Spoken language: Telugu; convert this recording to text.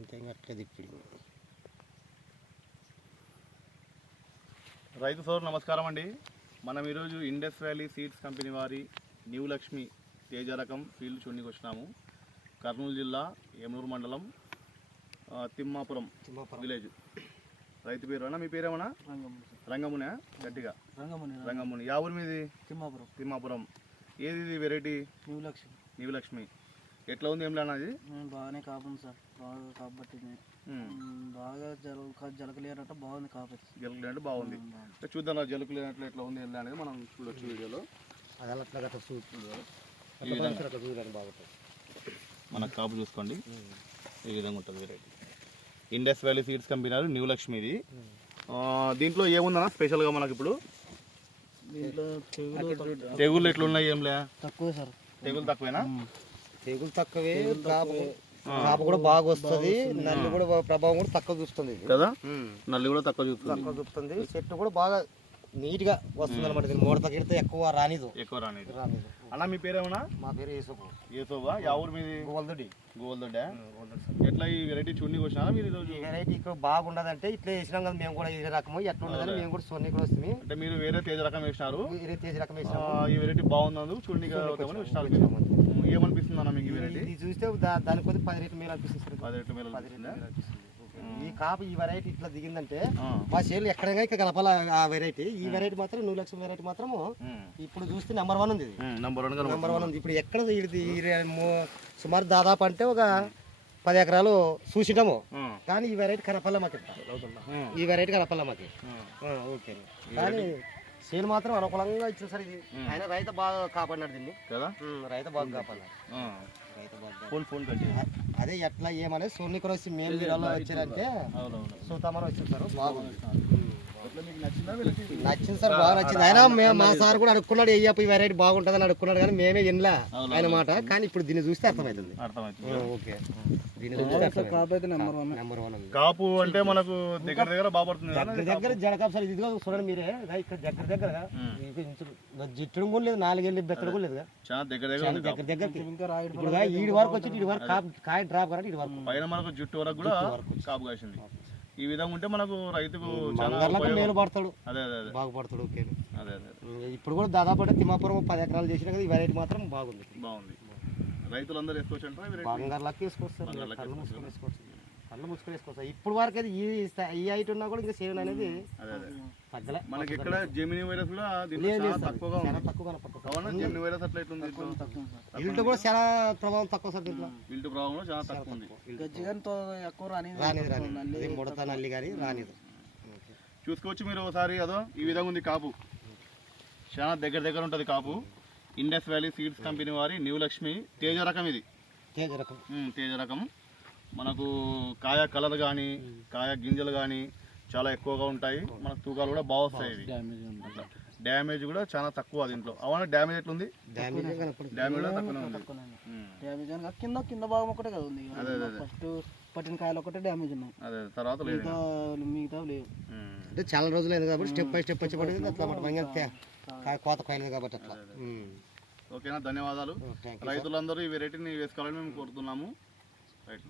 అంతే అట్లా తిప్పిడి. రైతు సోదరు నమస్కారం అండి. మనం ఈరోజు ఇండస్ వ్యాలీ సీడ్స్ కంపెనీ వారి న్యూ లక్ష్మి తేజ రకం ఫీల్డ్ చూడడానికి వచ్చినాము. కర్నూలు జిల్లా ఏమూరు మండలం తిమ్మాపురం విలేజ్. రైతు పేరు అన్న, మీ పేరేమన్నా? రంగమునే. గట్టిగా రంగముని. యా ఊరు మీది? తిమ్మాపురం. ఏది ఇది వెరైటీ? న్యూ లక్ష్మి. ఎట్లా ఉంది ఏం లేనా? అది బాగానే కాపుంది సార్, బాగా కాపు పట్టింది, బాగా జలక లేనట్టు బాగుంది కాపు. జలక లేనట్టు బాగుంది. చూద్దాం జలక లేనట్లు ఎట్లా ఉంది ఏం అనేది మనం చూడొచ్చు వీడియోలో. అది అట్లా గట్ట చూస్తుంది, బాగుంటుంది. మనకు కాపు చూసుకోండి, ఈ విధంగా ఉంటుంది variety. Indus valley seeds company new లక్ష్మిది. దీంట్లో ఏముందన్నా స్పెషల్గా మనకి ఇప్పుడు? తెగుళ్ళు ఎట్లున్నాయి? ఏం లే, తక్కువే సార్. తెగులు తక్కువేనా? తెగులు తక్కువే, కాపు కూడా బాగా వస్తుంది, నల్లి కూడా ప్రభావం కూడా తక్కువ చూస్తుంది కదా. నల్లి కూడా తక్కువ చూస్తుంది, చెట్టు కూడా బాగా నీట్ గా వస్తుంది అనమాట. దీన్ని మూడత గిడితే ఎక్కువ రానిదు. అన్న మీ పేరేమన్నా? మా పేరు యేసోబు. యేసోబా. యా ఊరు మీది? గోవల్దొడ్డా. ఎట్లా ఈ వెరైటీ చూడడానికి వచ్చినారా మీరు ఈరోజు? ఈ వెరైటీ ఇక్కడ బాగుండదంటే ఇట్లా వేసినాం కదా మేము కూడా. ఈ రకము ఎట్లా ఉండదని మేము కూడా చూడడానికి వస్తుంది. అంటే మీరు వేరే తేజ రకం వేసినారు, తేజ రకం వేసినాము. ఈ వెరైటీ బాగుంది చూడడానికి వచ్చినారు. ఏమనిపిస్తుంది అన్న మీకు ఈ వెరైటీ? ఇది చూస్తే దాని కొద్ది 10 రెట్లు మేలు అనిపిస్తుంది. 10 రెట్లు మేలు అనిపిస్తుంది. ఈ కాపు ఈ వెరైటీ ఇట్లా దిగిందంటే మా చేలు ఎక్కడైనా ఇక్కడ కలపాల. ఆ వెరైటీ, ఈ వెరైటీ మాత్రం న్యూ లక్ష్మి వెరైటీ మాత్రము ఇప్పుడు చూస్తే నెంబర్ 1 ఉంది. నెంబర్ 1 ఉంది. ఇప్పుడు ఎక్కడ సుమారు దాదాపు అంటే ఒక 10 ఎకరాలు చూసినాము, కానీ ఈ వెరైటీ కనపల్ల మాకు. ఈ వెరైటీ కనపల్ల మాకు. ఓకే, కానీ చేను మాత్రం అనుకూలంగా ఇచ్చింది సార్. ఇది ఆయన రైతు బాగా కాపాడినాడు దీన్ని కదా. రైతు బాగా కాపాడినాడు. అదే ఎట్లా ఏమనేది సోనికర్ వచ్చి మేము వచ్చారంటే సూతామని వచ్చారు సార్. బాగుంది, నచ్చింది సార్, బాగా నచ్చింది. అయినా మా సార్ కూడా అడుక్కున్నాడు, ఈ వెరైటీ బాగుంటుంది అని అడుక్కున్నాడు, కానీ మేమే వినలే ఆయన మాట. కానీ ఇప్పుడు దీన్ని చూస్తే అర్థమవుతుంది. ఓకే, కాపు అంటే మనకు దగ్గర దగ్గర బాగుపడుతుంది. దగ్గర జడ కాపు సార్. ఇదిగో చూడండి మీరే, ఇక్కడ దగ్గర జిట్టడం కూడా లేదు, 4 ఏళ్ళు బెత్తడం కూడా లేదు. దగ్గర ఇప్పుడు ఈడి వరకు వచ్చి ఈడి వరకు కాయ డ్రాప్ కానీ ఈడి వరకు పైన మనకు జుట్టు వరకు కూడా కాపు కాసింది. ఈ విధంగా ఉంటే మనకు రైతుకు మేలు పడతాడు, బాగుపడతాడు. ఓకే, ఇప్పుడు కూడా దాదాపు తిమ్మాపురం 10 ఎకరాలు చేసినా కదా. ఈ వెరైటీ మాత్రం బాగుంది. రైతులందరూ వేసుకోవచ్చు అంటారా? బంగారులకి వేసుకోవచ్చు, కళ్ళు మూసుకొని వేసుకోవచ్చు. ఇప్పుడు వరకు అయితే ఈ హైట్ ఉన్నా కూడా ఇంకా సేవన్ అనేది తగ్గలే. మనకి ఇక్కడ జెమిని వైరస్ కూడా తక్కువగా జెమిని వైరస్ అట్లా ఎట్లుంది? ఇల్లు కూడా చాలా ప్రభావం తక్కువ సార్. దీంట్లో ఇల్లు ప్రభావం కూడా చాలా తక్కువ ఉంది. రానిది ముడత నల్లి కానీ రానిది. చూసుకోవచ్చు మీరు ఒకసారి. అదో ఈ విధంగా ఉంది కాపు, చాలా దగ్గర ఉంటుంది కాపు. ఇండస్ వ్యాలీ సీడ్స్ కంపెనీ వారి న్యూ లక్ష్మి తేజ రకం. ఇది తేజ రకం. మనకు కాయ కలర్ కానీ కాయ గింజలు కానీ చాలా ఎక్కువగా ఉంటాయి. మనకు తూకాలు కూడా బాగా వస్తాయి. ఇవి అట్లా డ్యామేజ్ కూడా చాలా తక్కువ దీంట్లో. అవునా, డ్యామేజ్ ఎట్లుంది? డ్యామేజ్ కింద భాగం ఒకటే కదా ఉంది. ఫస్ట్ పట్టిన కాయలు ఒకటే డ్యామేజ్ ఉన్నాయి, అదే తర్వాత మిగతా లేవు. అంటే చాలా రోజులు అయింది కాబట్టి స్టెప్ బై స్టెప్ వచ్చి పడింది అట్లా కోత కాయలేదు కాబట్టి అట్లా. ఓకేనా, ధన్యవాదాలు. రైతులందరూ ఈ వెరైటీని వేసుకోవాలని మేము కోరుతున్నాము. రైట్.